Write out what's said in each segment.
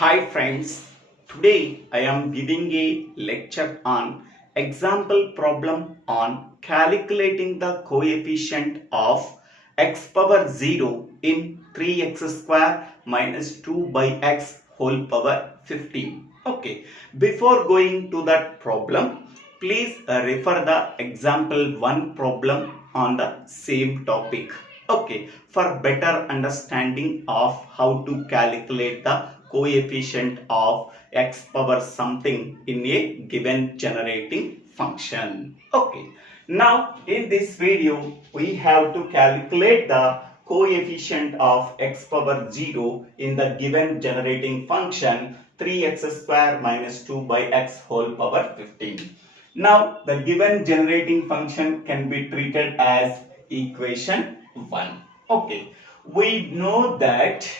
Hi friends, today I am giving a lecture on example problem on calculating the coefficient of x power 0 in 3x square minus 2 by x whole power 15. Okay, before going to that problem, please refer the example 1 problem on the same topic. Okay, for better understanding of how to calculate the coefficient of x power something in a given generating function. Okay, now in this video we have to calculate the coefficient of x power 0 in the given generating function 3x square minus 2 by x whole power 15. Now the given generating function can be treated as equation 1. Okay, we know that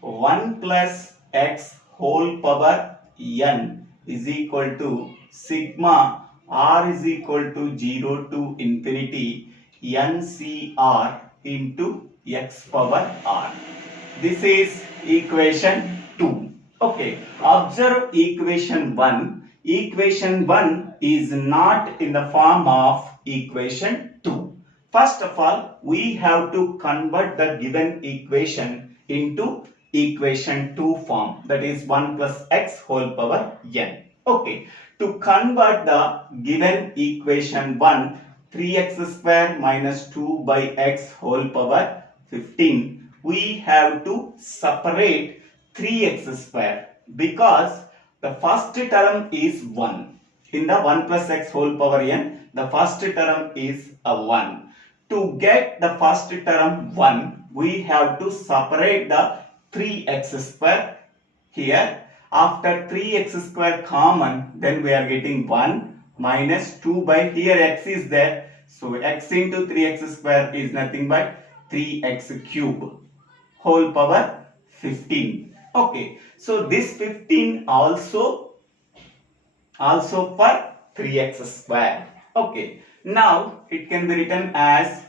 1 plus x whole power n is equal to sigma r is equal to 0 to infinity ncr into x power r. This is equation 2. Okay, observe equation 1. Equation 1 is not in the form of equation 2. First of all, we have to convert the given equation into equation 2 form, that is 1 plus x whole power n. Okay, to convert the given equation 1, 3x square minus 2 by x whole power 15, we have to separate 3x square because the first term is 1. In the 1 plus x whole power n, the first term is a 1. To get the first term 1, we have to separate the 3x square here. After 3x square common, then we are getting 1 minus 2 by here x is there. So x into 3x square is nothing but 3x cube whole power 15. Okay, so this 15 also for 3x square. Okay, now it can be written as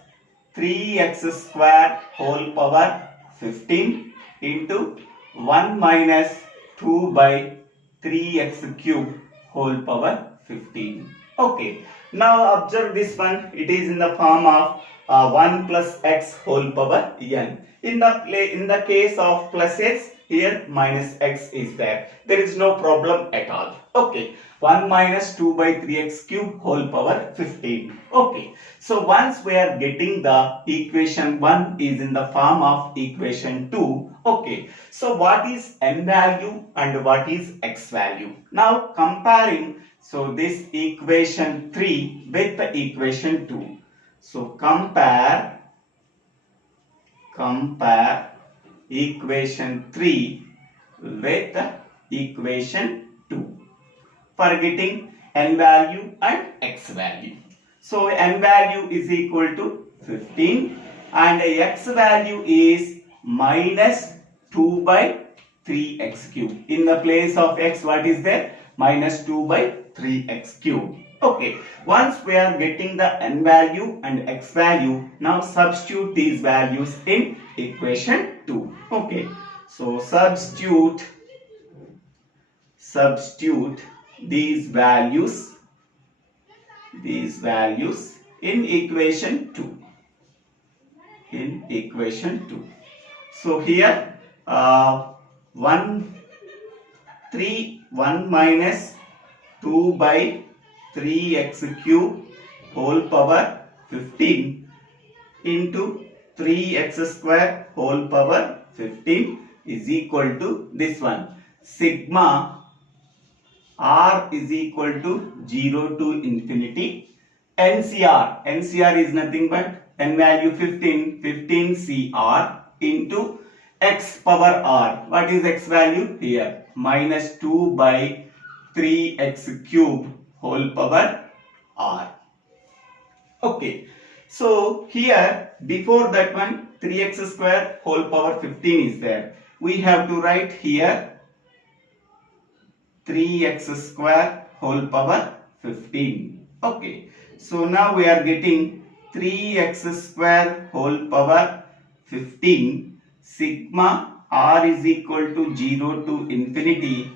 3x square whole power 15 into 1 minus 2 by 3x cube whole power 15. Okay, now observe this one. It is in the form of 1 plus x whole power n. In the case of plus x, here minus x is there. There is no problem at all. Okay, 1 minus 2 by 3x cube whole power 15. Okay, so once we are getting the equation 1 is in the form of equation 2. Okay, so what is n value and what is x value? Now comparing, so this equation 3 with the equation 2. So compare equation 3 with equation 2 for getting n value and x value. So n value is equal to 15 and x value is minus 2 by 3x cube. In the place of x, what is there? Minus 2 by 3x cube. Okay, once we are getting the n value and x value, now substitute these values in equation 2. Okay, so substitute these values in equation 2. So here 1 minus 2 by 3x cube whole power 15 into 3x square whole power 15 is equal to this one. Sigma r is equal to 0 to infinity NCR. NCR is nothing but n value 15 cr into x power r. What is x value here? Minus 2 by 3x cube whole power r. Okay, so here before that one 3x square whole power 15 is there. We have to write here 3x square whole power 15. Okay, so now we are getting 3x square whole power 15 sigma r is equal to 0 to infinity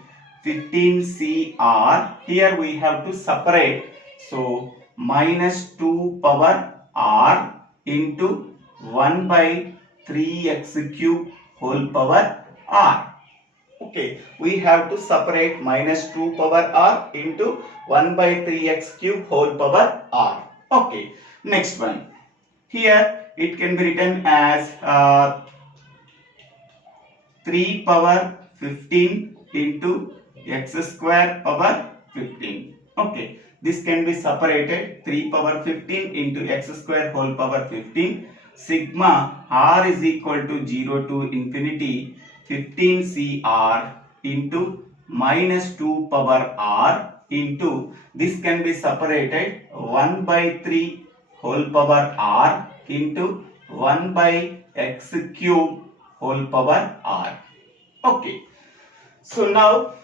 15cr. Here we have to separate. So minus 2 power r into 1 by 3x cube whole power r. Okay, we have to separate minus 2 power r into 1 by 3x cube whole power r. Okay, next one. Here it can be written as 3 power 15 into x square power 15. Okay, this can be separated. 3 power 15 into x square whole power 15. Sigma r is equal to 0 to infinity 15cr into minus 2 power r into, this can be separated, 1 by 3 whole power r into 1 by x cube whole power r. Okay, so now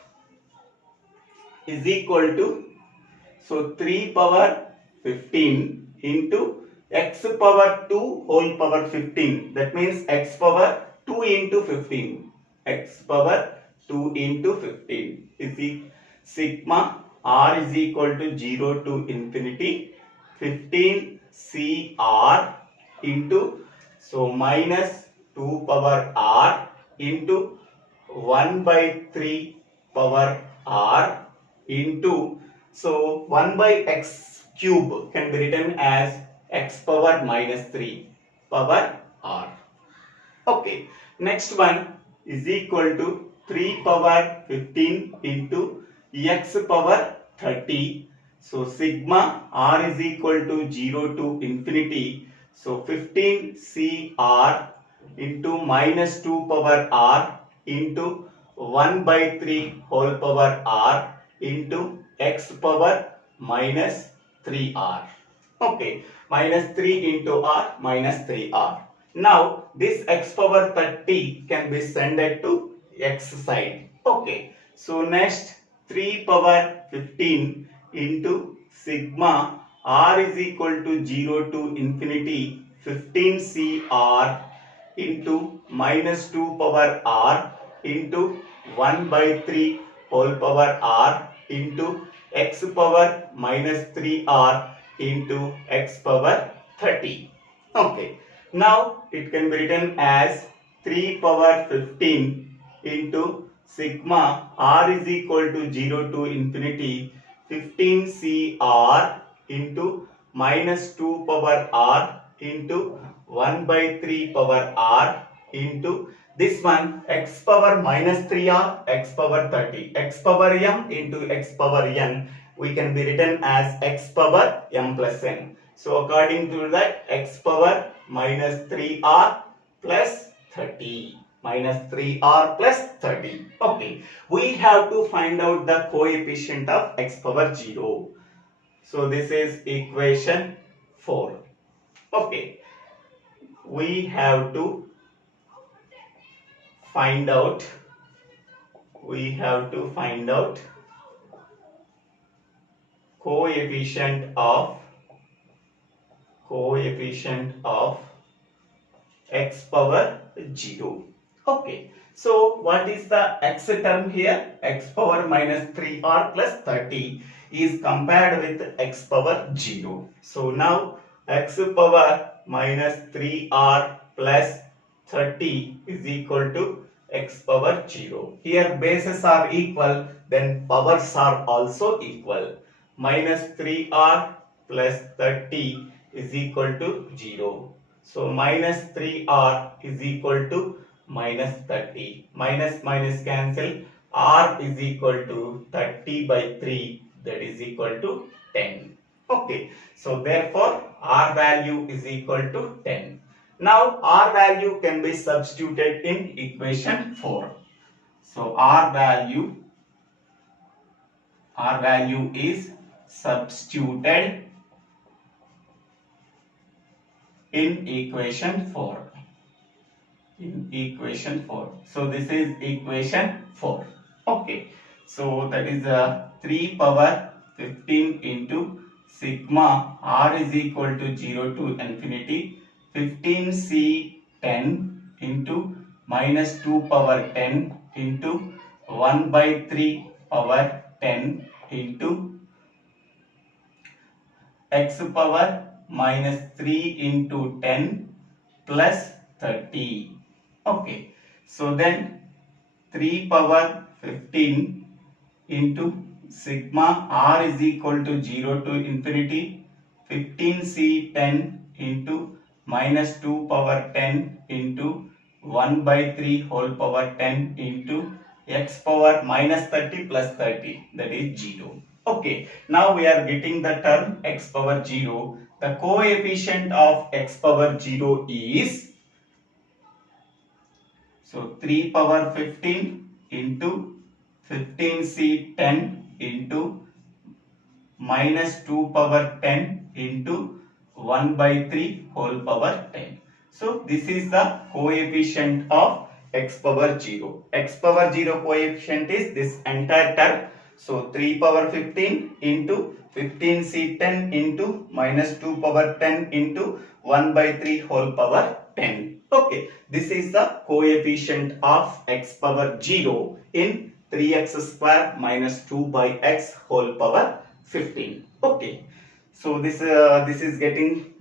is equal to, so 3 power 15 into x power 2 whole power 15, that means x power 2 into 15, x power 2 into 15 is the sigma r is equal to 0 to infinity 15cr into, so minus 2 power r into 1 by 3 power r into, so 1 by x cube can be written as x power minus 3 power r. Okay, next one is equal to 3 power 15 into x power 30. So sigma r is equal to 0 to infinity, so 15cr into minus 2 power r into 1 by 3 whole power r into x power minus 3r. Okay, minus 3 into r minus 3r. Now this x power 30 can be sent to x side. Okay, so next 3 power 15 into sigma r is equal to 0 to infinity 15cr into minus 2 power r into 1 by 3 whole power r into x power minus 3r into x power 30. Okay, now it can be written as 3 power 15 into sigma r is equal to 0 to infinity 15cr into minus 2 power r into 1 by 3 power r into, this one x power minus 3r, x power 30, x power m into x power n, we can be written as x power m plus n. So according to that, x power minus 3r plus 30, minus 3r plus 30. Okay, we have to find out the coefficient of x power 0. So this is equation 4. Okay, we have to find out coefficient of x power 0. Okay, so what is the x term here? X power minus 3r plus 30 is compared with x power 0. So now x power minus 3r plus 30 is equal to x power 0. Here bases are equal, then powers are also equal. Minus 3r plus 30 is equal to 0. So minus 3r is equal to minus 30. Minus minus cancel. R is equal to 30 by 3, that is equal to 10. Okay, so therefore R value is equal to 10. Now R value can be substituted in equation 4. So R value is substituted in equation 4. So this is equation 4. Okay, so that is 3 power 15 into sigma r is equal to 0 to infinity 15c 10 into minus 2 power 10 into 1 by 3 power 10 into x power minus 3 into 10 plus 30. Okay, so then 3 power 15 into sigma r is equal to 0 to infinity 15c 10 into minus 2 power 10 into 1 by 3 whole power 10 into x power minus 30 plus 30, that is 0. Okay, now we are getting the term x power 0. The coefficient of x power 0 is, so 3 power 15 into 15c 10 into minus 2 power 10 into 1 by 3 whole power 10. So this is the coefficient of x power 0. X power 0 coefficient is this entire term. So 3 power 15 into 15c 10 into minus 2 power 10 into 1 by 3 whole power 10. Okay, this is the coefficient of x power 0 in 3x square minus 2 by x whole power 15. Okay, so this is getting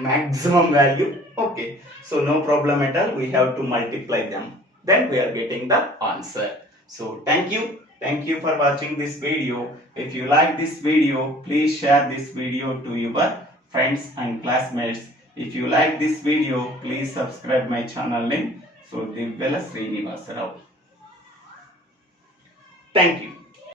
maximum value. Okay, so no problem at all, we have to multiply them, then we are getting the answer. So thank you for watching this video. If you like this video, please share this video to your friends and classmates. If you like this video, please subscribe my channel name, so Divvela Srinivasa. Thank you.